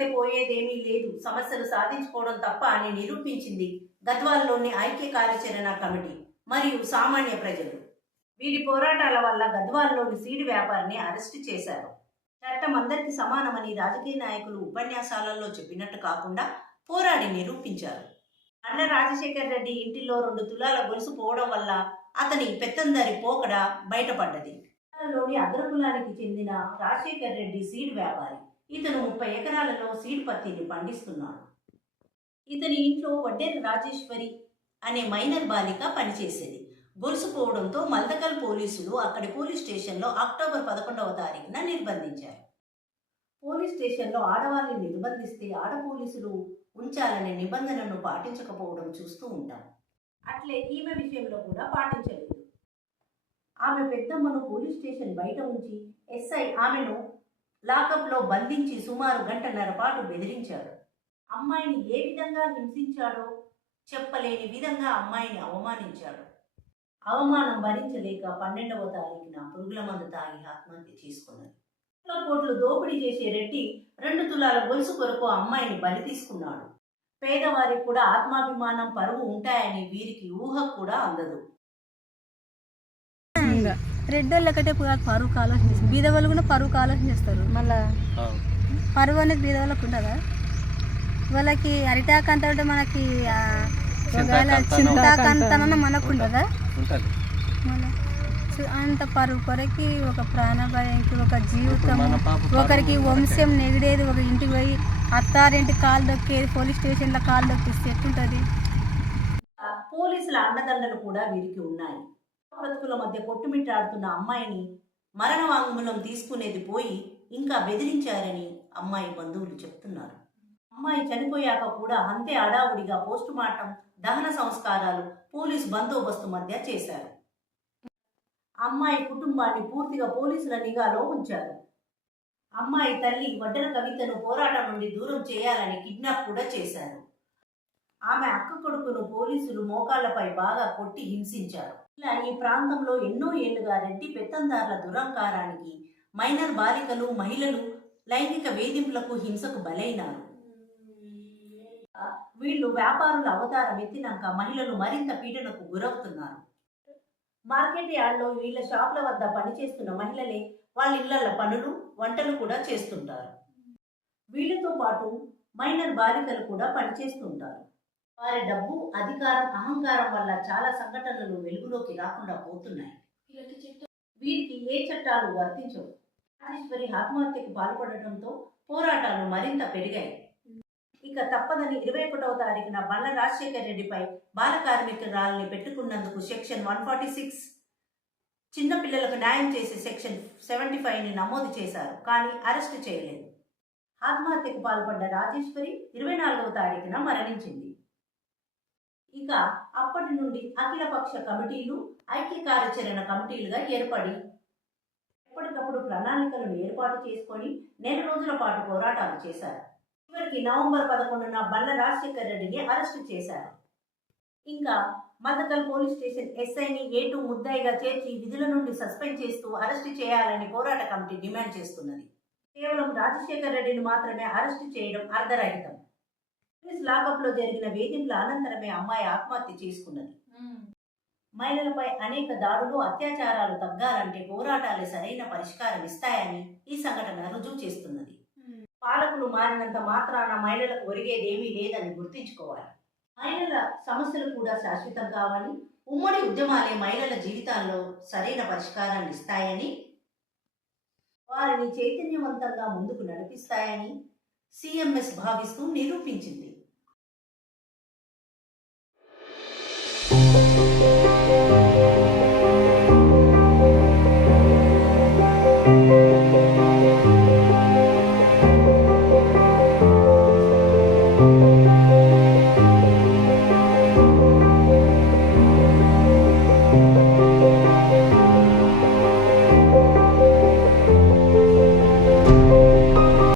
పోరాడితే పోయేదేమీ లేదు. సమస్యలు సాధించుకోవడం తప్ప అని నిరూపించింది గద్వాల్లోని ఐక్య కార్యాచరణ కమిటీ మరియు సామాన్య ప్రజలు. వీరి పోరాటాల వల్ల గద్వాల్లోని సీడ్ వ్యాపారిని అరెస్టు చేశారు. చట్టం అందరికీ సమానమని రాజకీయ నాయకులు ఉపన్యాసాలలో చెప్పినట్టు కాకుండా పోరాడి నిరూపించారు. అన్న రాజశేఖర్ రెడ్డి ఇంటిలో రెండు తులాల గొలుసు పోవడం వల్ల అతని పెత్తందరి పోకడ బయటపడ్డది. లోని అగ్రకులానికి చెందిన రాజశేఖర్ రెడ్డి సీడ్ వ్యాపారి. ఇతను ముప్పై ఎకరాలలో సీడ్ పత్తిని పండిస్తున్నాడు. ఇతని ఇంట్లో వడ్డేరు రాజేశ్వరి అనే మైనర్ బాలిక పనిచేసేది. గొలుసు పోవడంతో మల్దకల్ పోలీసులు అక్కడి పోలీస్ స్టేషన్లో అక్టోబర్ పదకొండవ తారీఖున నిర్బంధించారు. పోలీస్ స్టేషన్లో ఆడవాళ్ళని నిర్బంధిస్తే ఆడ పోలీసులు ఉంచాలనే నిబంధనను పాటించకపోవడం చూస్తూ ఉంటాం. అట్లే ఈమె విషయంలో కూడా పాటించలేదు. ఆమె పెద్దమ్మను పోలీస్ స్టేషన్ బయట ఉంచి ఎస్ఐ ఆమెను లాకప్లో బంధించి సుమారు గంటన్నర పాటు బెదిరించాడు. అమ్మాయిని ఏ విధంగా హింసించాడో చెప్పలేని విధంగా అమ్మాయిని అవమానించాడు. అవమానం భరించలేక పన్నెండవ తారీఖున పురుగుల మందు తాగి ఆత్మహత్య చేసుకున్నది కోట్లు దోపిడీ చేసే రెడ్డి రెండు తులాల గొలుసు కొరకు అమ్మాయిని బలి తీసుకున్నాడు. పేదవారికి కూడా ఆత్మాభిమానం పరువు ఉంటాయని వీరికి ఊహ కూడా అందదు. రెడ్ వాళ్ళు ఒకటే కాదు పరువుకు ఆలోచన చేస్తారు. బీద వాళ్ళు కూడా పరువుకు ఆలోచన చేస్తారు. మళ్ళా? పరువు అనేది బీద వాళ్ళకు ఉండదా? వాళ్ళకి అరిటాక్ అంత ఉంటే మనకి ఆ, ఒకవేళ చింతాకంతన మనకు ఉండదా? ఉంటుంది. మళ్ళా చి- అంత పరువు కొరకి ఒక ప్రాణభయంకి ఒక జీవితం పరువు ఒకరికి వంశం నెగిడేది ఒక ఇంటికి పోయి అత్తారింటి కాలు దొక్కేది పోలీస్ స్టేషన్లో కాలు దొక్కిస్తే ఎట్టుంటుంది పోలీసుల అండదండలు కూడా వీరికి ఉన్నాయి. బ్రతుకుల మధ్య కొట్టుమిట్టాడుతున్న అమ్మాయిని మరణ వాంగ్మూలం తీసుకునేది పోయి ఇంకా బెదిరించారని అమ్మాయి బంధువులు చెప్తున్నారు. అమ్మాయి చనిపోయాక కూడా అంతే అడావుడిగా పోస్టు మార్టం దహన సంస్కారాలు పోలీసు బందోబస్తు మధ్య చేశారు. అమ్మాయి కుటుంబాన్ని పూర్తిగా పోలీసుల నిఘాలో ఉంచారు. అమ్మాయి తల్లి వడ్డర కవితను పోరాటం నుండి దూరం చేయాలని కిడ్నాప్ కూడా చేశారు. ఆమె అక్క కొడుకును పోలీసులు మోకాళ్ళపై బాగా కొట్టి హింసించారు. ఇలా ఈ ప్రాంతంలో ఎన్నో ఏళ్ళుగా రెడ్డి పెత్తందారుల దురంకారానికి మైనర్ బాలికలు మహిళలు లైంగిక వేధింపులకు హింసకు బలైనారు. వీళ్ళు వ్యాపారుల అవతారం ఎత్తినాక మహిళలు మరింత పీడనకు గురవుతున్నారు. మార్కెట్ యార్డ్లో వీళ్ళ షాపుల వద్ద పనిచేస్తున్న మహిళలే వాళ్ళ ఇళ్ళ పనులు వంటలు కూడా చేస్తుంటారు. వీళ్ళతో పాటు మైనర్ బాలికలు కూడా పనిచేస్తుంటారు. వారి డబ్బు అధికారం అహంకారం వల్ల చాలా సంఘటనలు వెలుగులోకి రాకుండా పోతున్నాయి. వీరికి ఏ చట్టాలు వర్తించవు? రాజేశ్వరి ఆత్మహత్యకు పాల్పడటంతో పోరాటాలు మరింత పెరిగాయి. ఇక తప్పదని ఇరవై ఒకటవ తారీఖున బండ్ల రాజశేఖర్ రెడ్డిపై బాల కార్మికురాలని పెట్టుకున్నందుకు సెక్షన్ వన్ ఫార్టీ సిక్స్ చిన్నపిల్లలకు న్యాయం చేసే సెక్షన్ సెవెంటీ ఫైవ్ని నమోదు చేశారు కానీ అరెస్టు చేయలేదు. ఆత్మహత్యకు పాల్పడ్డ రాజేశ్వరి ఇరవై నాలుగవ తారీఖున మరణించింది. ఇక అప్పటి నుండి అఖిలపక్ష కమిటీలు ఐక్య కార్యాచరణ కమిటీలుగా ఏర్పడి ఎప్పటికప్పుడు ప్రణాళికలను ఏర్పాటు చేసుకొని నెల రోజుల పాటు పోరాటాలు చేశారు. చివరికి నవంబర్ పదకొండున బల్ల రాజశేఖర్ రెడ్డిని అరెస్టు చేశారు. ఇంకా మదకల్ పోలీస్ స్టేషన్ ఎస్ఐని ఏటు ముద్దాయిగా చేర్చి విధుల నుండి సస్పెండ్ చేస్తూ అరెస్టు చేయాలని పోరాట కమిటీ డిమాండ్ చేస్తున్నది. కేవలం రాజశేఖర్ రెడ్డిని మాత్రమే అరెస్టు చేయడం అర్ధరహితం. లాకప్లో జరిగిన వేధింపుల అనంతరమే అమ్మాయి ఆత్మహత్య చేసుకున్నది. మహిళలపై అనేక దాడులు అత్యాచారాలు తగ్గాలంటే పోరాటాలే సరైన పరిష్కారం ఇస్తాయని ఈ సంఘటన రుజువు చేస్తున్నది. పాలకులు మారినంత మాత్రాన మహిళలకు ఒరిగేదేమీ లేదని గుర్తుంచుకోవాలి. మహిళల సమస్యలు కూడా శాశ్వతం కావాలి. ఉమ్మడి ఉద్యమాలే మహిళల జీవితాల్లో సరైన పరిష్కారాన్ని ఇస్తాయని వారిని చైతన్యవంతంగా ముందుకు నడిపిస్తాయని సిఎంఎస్ భావిస్తూ నిరూపించింది.